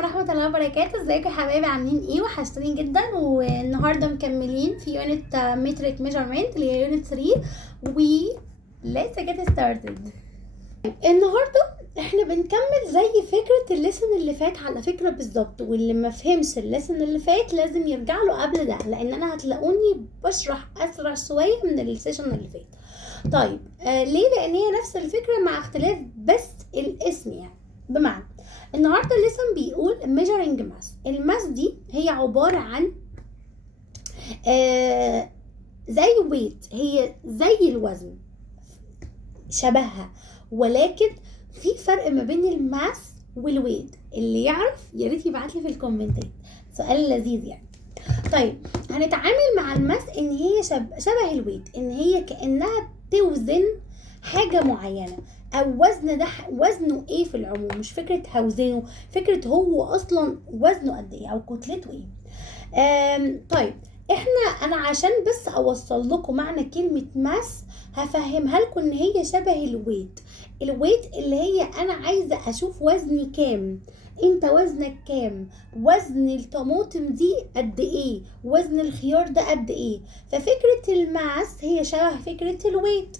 ورحمة الله وبركاته. ازيكم يا حبايبي؟ عاملين ايه؟ وحشتوني جدا. والنهارده مكملين في يونت متريك ميجرمنت اللي هي يونت 3 و let's get started. النهارده احنا بنكمل زي فكرة الليسن اللي فات على فكرة بالظبط، واللي ما فهمش الليسن اللي فات لازم يرجع له قبل ده، لان انا هتلاقوني بشرح اسرع شوية من السيشن اللي فات. طيب ليه؟ لان هي نفس الفكرة مع اختلاف بس الاسم. يعني بمعنى النهارده الليسن بيقول measuring mass. الماس دي هي عبارة عن زي weight، هي زي الوزن شبهها، ولكن في فرق ما بين الماس والويت. اللي يعرف يا ريت يبعت لي في الكومنتات، سؤال لذيذ يعني. طيب هنتعامل مع الماس ان هي شبه الويت، ان هي كأنها بتوزن حاجة معينة، او وزن ده وزنه ايه في العموم، مش فكرة هوزنه، فكرة هو اصلا وزنه قد ايه او كتلته ايه. طيب انا عشان بس اوصل لكم معنى كلمة ماس هفهمها لكم ان هي شبه الويت. الويت اللي هي انا عايزة اشوف وزني كام، انت وزنك كام، وزن الطماطم دي قد ايه، وزن الخيار ده قد ايه. ففكرة الماس هي شبه فكرة الويت.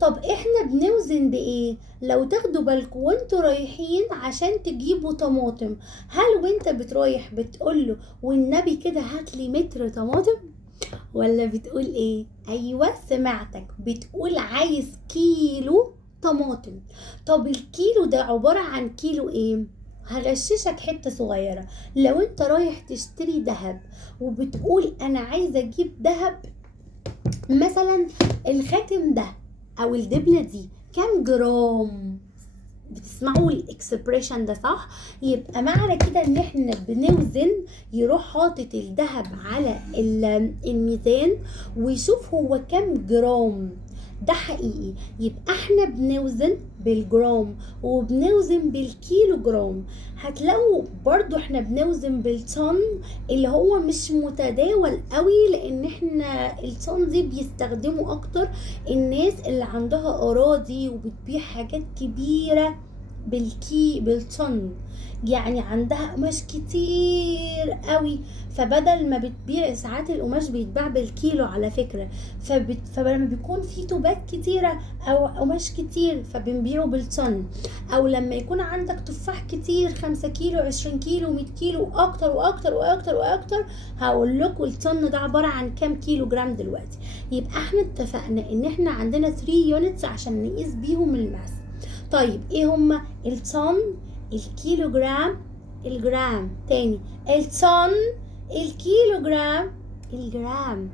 طب احنا بنوزن بايه؟ لو تاخدوا بالكم وانتوا رايحين عشان تجيبوا طماطم، هل وانت بترايح بتقوله والنبي كده هاتلي متر طماطم، ولا بتقول ايه؟ ايوه سمعتك، بتقول عايز كيلو طماطم. طب الكيلو ده عبارة عن كيلو ايه؟ هغششك حتة صغيرة. لو انت رايح تشتري دهب وبتقول انا عايزة اجيب دهب، مثلا الخاتم ده او الدبلة دي كام جرام؟ بتسمعوا الاكسبريشن ده صح؟ يبقى معنى كده ان احنا بنوزن، يروح حاطط الذهب على الميزان ويشوف هو كام جرام. ده حقيقي. يبقى احنا بنوزن بالجرام وبنوزن بالكيلو جرام. هتلاقوا برضو احنا بنوزن بالطن، اللي هو مش متداول قوي، لان احنا الطن دي بيستخدموا اكتر الناس اللي عندها اراضي وبتبيع حاجات كبيرة بالطن، يعني عندها قماش كتير قوي، فبدل ما بتبيع، ساعات القماش بيتباع بالكيلو على فكرة، فلما بيكون في توبات كتيرة او قماش كتير فبنبيعه بالطن. او لما يكون عندك تفاح كتير 5 كيلو 20 كيلو 100 كيلو اكتر واكتر واكتر واكتر، هقول لكم الطن ده عبارة عن كام كيلو جرام دلوقتي. يبقى احنا اتفقنا ان احنا عندنا 3 يونتس عشان نقيس بيهم الماس. طيب ايه هما؟ الطن، الكيلو جرام، الجرام، تاني الطن، الكيلو جرام، الجرام.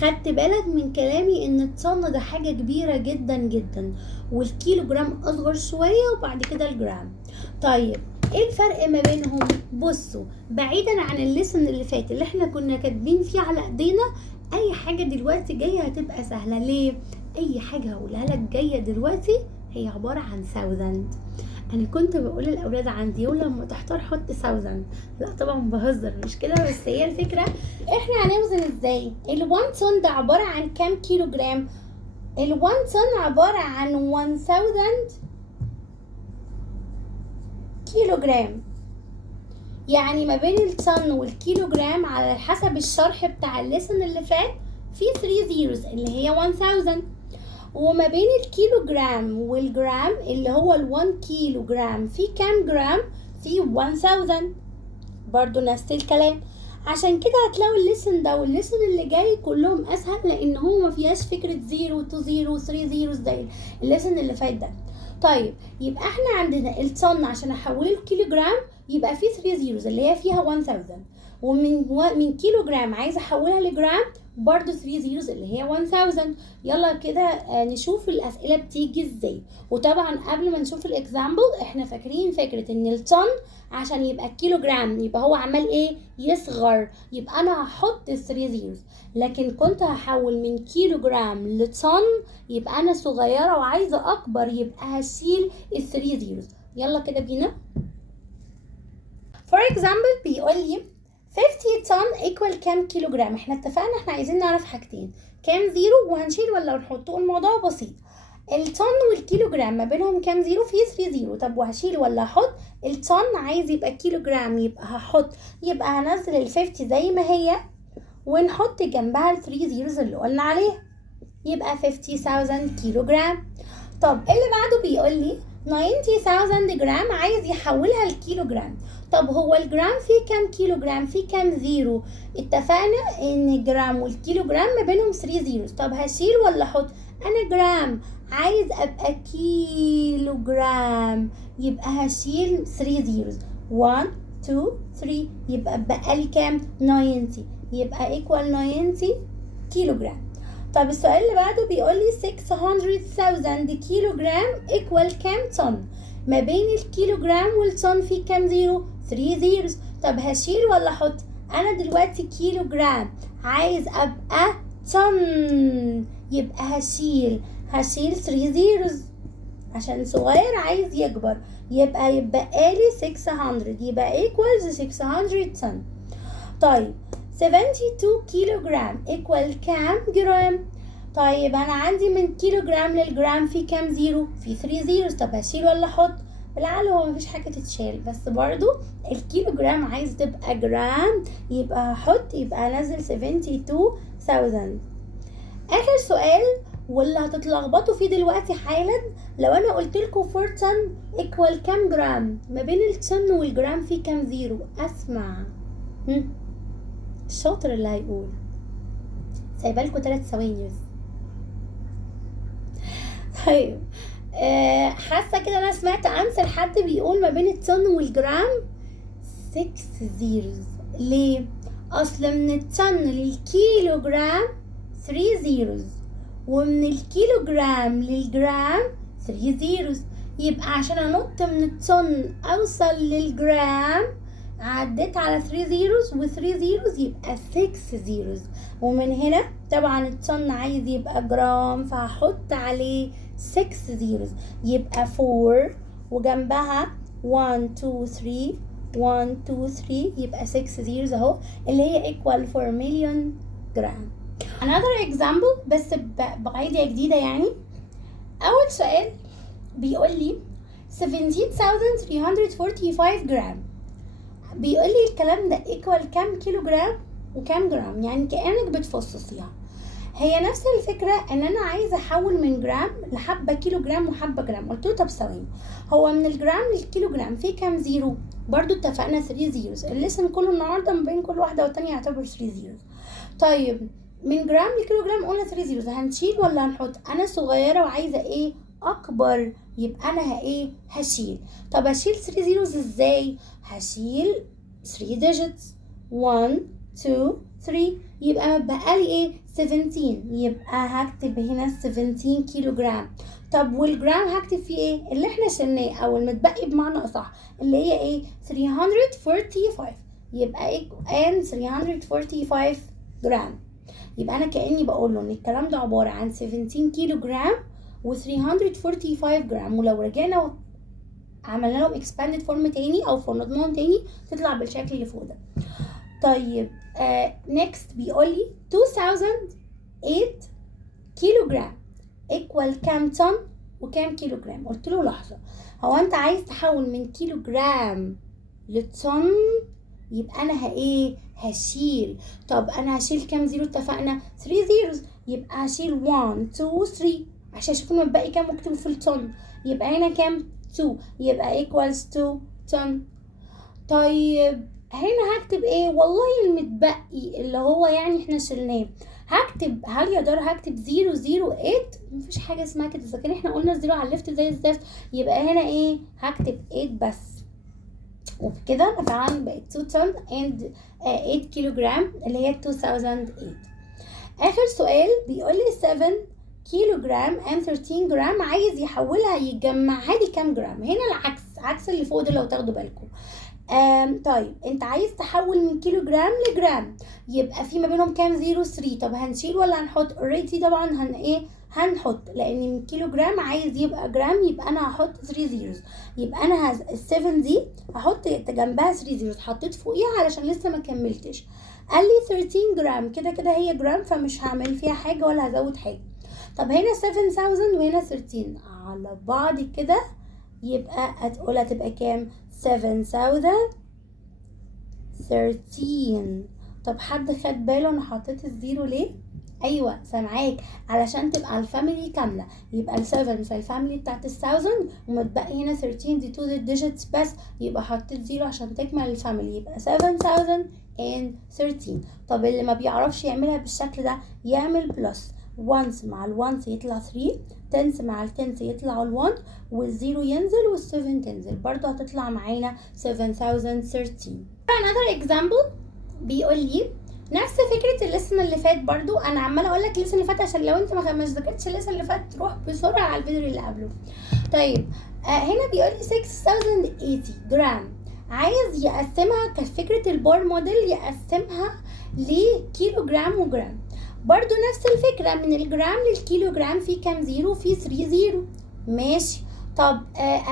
خدت بالك من كلامي ان الطن ده حاجة كبيرة جدا جدا، والكيلو جرام اصغر شوية، وبعد كده الجرام. طيب ايه الفرق ما بينهم؟ بصوا، بعيدا عن الليسن اللي فات اللي احنا كنا كاتبين فيه على ايدينا، اي حاجة دلوقتي جاية هتبقى سهلة. ليه؟ اي حاجة هقولها لك جاية دلوقتي هي عبارة عن thousand. انا كنت بقول للاولاد عندي يوم لما تحتار حط 1000. لا طبعا بهزر، مش كده، بس هي الفكرة. احنا هنوزن ازاي؟ ال1 طن ده عبارة عن كام كيلو جرام؟ ال1 طن عبارة عن 1000 كيلو جرام. يعني ما بين الطن والكيلو جرام على حسب الشرح بتاع الليسن اللي فات في 3 زيروز اللي هي 1000. وما بين الكيلو جرام والجرام اللي هو ال1 كيلو جرام في كام جرام؟ في 1000 برضو نفس الكلام. عشان كده هتلاقوا الليسن ده والليسن اللي جاي كلهم اسهل، لان هو ما فيهاش فكرة 0 2 0 3 زيروز زي الليسن اللي فات ده. طيب يبقى احنا عندنا الطن عشان احوله كيلو جرام يبقى فيه 3 زيروز اللي هي فيها 1000، ومن كيلو جرام عايزه احولها لجرام برضو 3 زيروز اللي هي 1000. يلا كده نشوف الاسئله بتيجي ازاي. وطبعا قبل ما نشوف الاكزامبل احنا فاكرين فكره ان الطن عشان يبقى كيلو جرام يبقى هو عمال ايه؟ يصغر، يبقى انا هحط 3 زيروز. لكن كنت هحول من كيلو جرام لطن يبقى انا صغيره وعايزه اكبر، يبقى هشيل 3 زيروز. يلا كده بينا. for example بيقول لي 50 طن equal كام كيلو جرام. احنا اتفقنا احنا عايزين نعرف حاجتين، كام زيرو وهنشيل ولا نحط. الموضوع بسيط. الطن والكيلو جرام ما بينهم كام زيرو؟ في 3 زيرو. طب وهشيل ولا هحط؟ الطن عايز يبقى كيلو جرام، يبقى هحط، يبقى هنزل ال 50 زي ما هي ونحط جنبها ال 3 زيروز اللي قلنا عليها، يبقى 50,000 كيلو جرام. طب اللي بعده بيقول لي 90,000 جرام، عايز يحولها لكيلو جرام. طب هو الجرام فيه كام كيلو جرام؟ فيه كام زيرو؟ اتفقنا ان الجرام والكيلو جرام ما بينهم 3 زيروز. طب هشيل ولا احط؟ انا جرام عايز ابقى كيلو جرام، يبقى هشيل 3 زيروز، 1 2 3، يبقى بقى لي كام؟ 90، يبقى ايكوال 90 كيلو جرام. طب السؤال اللي بعده بيقول لي 600,000 كيلو جرام ايكوال كام طن؟ ما بين الكيلو جرام والطن في كام زيرو؟ 3 زيروز. طب هشيل ولا احط؟ انا دلوقتي كيلو جرام عايز ابقى طن، يبقى هشيل 3 زيروز عشان صغير عايز يكبر، يبقى لي 600، يبقى ايكوالز 600 طن. طيب 72 كيلو جرام ايكوال كام جرام؟ طيب انا عندي من كيلو جرام للجرام في كام زيرو؟ في 3 زيروز. طب هشيل ولا احط؟ بالعقل هو مفيش حاجه تتشال، بس برضو الكيلو جرام عايز تبقى جرام، يبقى هحط، يبقى انزل 72,000. اخر سؤال واللي هتتلخبطوا فيه دلوقتي حالا، لو انا قلت لكم 4 طن ايكوال كام جرام؟ ما بين الطن والجرام في كام زيرو؟ اسمع الشاطر اللي هيقول. سايبالكوا 3 ثواني بس. طيب حاسه كده انا سمعت انسر حد بيقول ما بين الطن والجرام 6 زيروز. ليه؟ اصل من الطن للكيلو جرام 3 زيروز، ومن الكيلو جرام للجرام 3 زيروز، يبقى عشان انط من الطن اوصل للجرام عديت على 3 زيروز و3 زيروز، يبقى 6 زيروز. ومن هنا طبعا الطن عايز يبقى جرام، فهحط عليه 6 زيروز، يبقى 4 وجنبها 1 2 3 1 2 3، يبقى 6 زيروز اهو، اللي هي equal 4 مليون جرام. another example بس بقاعدة جديدة يعني. اول سؤال بيقول لي 17,345 جرام، بيقول لي الكلام ده ايكوال كام كيلو جرام وكام جرام، يعني كأنك بتفصصيها. هي نفس الفكرة ان انا عايزة احول من جرام لحبة كيلو جرام وحبة جرام. قلت له طب ثواني، هو من الجرام للكيلو جرام في كام زيرو؟ برضو اتفقنا 3 زيروز، الليسن كله النهارده ما بين كل واحدة والتانية يعتبر 3 زيروز. طيب من جرام لكيلو جرام قلنا 3 زيروز، هنشيل ولا هنحط؟ انا صغيرة وعايزة ايه؟ اكبر، يبقى انا هشيل. طب هشيل 3 زيروز ازاي؟ هشيل 3 digits 1 2 3، يبقى بقى لي ايه؟ 17، يبقى هكتب هنا 17 كيلو جرام. طب والجرام هكتب فيه ايه؟ اللي احنا شلناه او المتبقي بمعنى اصح، اللي هي ايه؟ 345، يبقى ايه؟ and 345 جرام. يبقى انا كأني بقول له ان الكلام ده عبارة عن 17 كيلو جرام و 345 جرام، ولو رجعنا عملنا لهم expanded form تاني او فورمتناهم تاني تطلع بالشكل اللي فوق ده. طيب next بيقول لي 2008 كيلو جرام equal كام طن وكام كيلو جرام؟ قلت له لحظة، هو انت عايز تحول من كيلو جرام لطن، يبقى انا هشيل. طب انا هشيل كام زيرو؟ اتفقنا 3 زيروز، يبقى هشيل 1 2 3 عشان اشوف المتبقي كام واكتبه في الطن، يبقى هنا كام؟ 2، يبقى equals 2 طن. طيب هنا هكتب ايه؟ والله المتبقي اللي هو يعني احنا شلناه، هكتب، هل يا ترى هكتب 008؟ مفيش حاجه اسمها كده، اذا كان احنا قلنا الزيرو على الليفت زي الزفت، يبقى هنا ايه؟ هكتب 8 بس. وبكده انا فعلا بقت 2 طن and 8 كيلو جرام اللي هي 2008. اخر سؤال بيقول لي 7 كيلو جرام and 13 جرام، عايز يحولها يجمعها لي كام جرام؟ هنا العكس، عكس اللي فوق ده لو تاخدوا بالكم. طيب انت عايز تحول من كيلو جرام لجرام، يبقى في ما بينهم كام زيرو؟ 3. طب هنشيل ولا هنحط؟ اوريدي طبعا هنحط، لان من كيلو جرام عايز يبقى جرام، يبقى انا هحط 3 زيروز، يبقى انا ال7 دي هحط جنبها 3 زيروز، حطيت فوقيها علشان لسه ما كملتش. قال لي 13 جرام، كده كده هي جرام فمش هعمل فيها حاجه ولا هزود حاجه. طب هنا 7000 وهنا 13 على بعض كده يبقى هتبقى كام؟ 7013. طب حد خد باله انا حطيت الزيرو ليه؟ ايوه سامعاك، علشان تبقى الفاميلي كامله، يبقى ال7 في الفاميلي بتاعت ال1000 ومتبقي هنا 13 دي 2 ديجيتس بس، يبقى حطيت زيرو عشان تكمل الفاميلي، يبقى 7013. طب اللي ما بيعرفش يعملها بالشكل ده يعمل بلس، ones مع الوانس يطلع 3، tens مع التنس يطلع ال1 والزيرو ينزل وال7 تنزل، برضه هتطلع معانا 7013. another example بيقول لي نفس فكره الليسن اللي فات، برضو انا عماله اقول لك الليسن اللي فات عشان لو انت مش ذاكرتش الليسن اللي فات تروح بسرعه على الفيديو اللي قبله. طيب هنا بيقول لي 6080 جرام، عايز يقسمها كفكره البار موديل، يقسمها لكيلو جرام وجرام. برضو نفس الفكره، من الجرام للكيلو جرام في كام زيرو؟ في 3 زيرو. ماشي. طب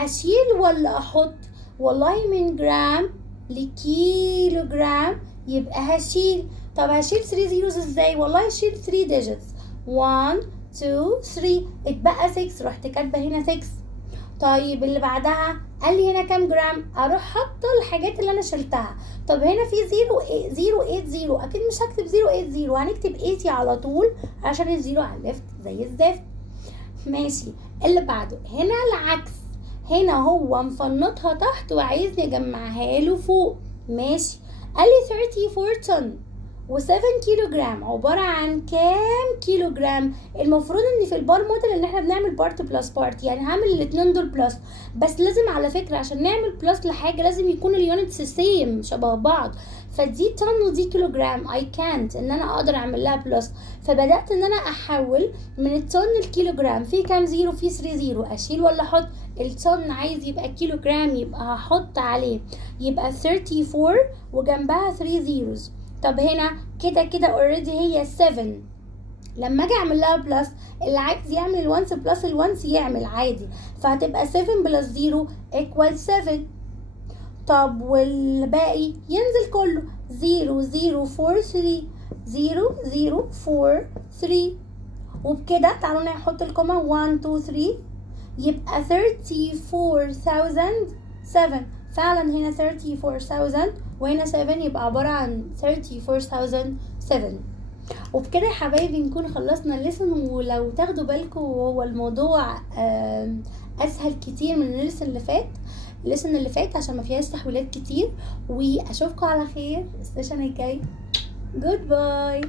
اشيل ولا احط؟ والله من جرام لكيلو جرام يبقى هشيل. طب هشيل 3 زيروز ازاي؟ والله هشيل 3 ديجيتس، 1 2 3، اتبقى 6، رحت كاتبه هنا 6. طيب اللي بعدها قال لي هنا كام جرام؟ اروح حاطه الحاجات اللي انا شلتها. طب هنا في 080، اكيد مش هكتب 080، هنكتب 80 على طول عشان الزيرو على الليفت زي الزفت. ماشي. اللي بعده هنا العكس، هنا هو مفنطها تحت وعايزني اجمعها له فوق. ماشي. قال لي 34 طن و7 كيلو جرام عبارة عن كام كيلو جرام؟ المفروض ان في البار موديل ان احنا بنعمل بارت بلس بارت، يعني هعمل الاتنين دول بلس، بس لازم على فكرة عشان نعمل بلس لحاجة لازم يكون اليونتس سيم شبه بعض، فدي طن ودي كيلو جرام I can't ان انا اقدر اعمل لها بلس، فبدأت ان انا احول من الطن الكيلو جرام. في كام زيرو؟ في 3 زيرو. اشيل ولا احط؟ الطن عايز يبقى كيلو جرام يبقى هحط عليه، يبقى 34 وجنبها 3 زيروز. طب هنا كده كده اوريدي هي 7، لما اجي اعمل لها بلس اللي عايز يعمل الوانس بلس الوانس يعمل عادي، فهتبقى 7 بلس 0 equal 7. طب والباقي ينزل كله 0 0 4 3 0 0 4 3، وبكده تعالوا نحط الكوما 1 2 3 يبقى 34007. فعلا هنا 34000 وهنا 7 يبقى عبارة عن 34007. وبكده يا حبايبي نكون خلصنا الليسن. ولو تاخدوا بالكم هو الموضوع اسهل كتير من الليسن اللي فات عشان ما فيهاش تحويلات كتير. واشوفكم على خير السيشن الجاي. جود باي.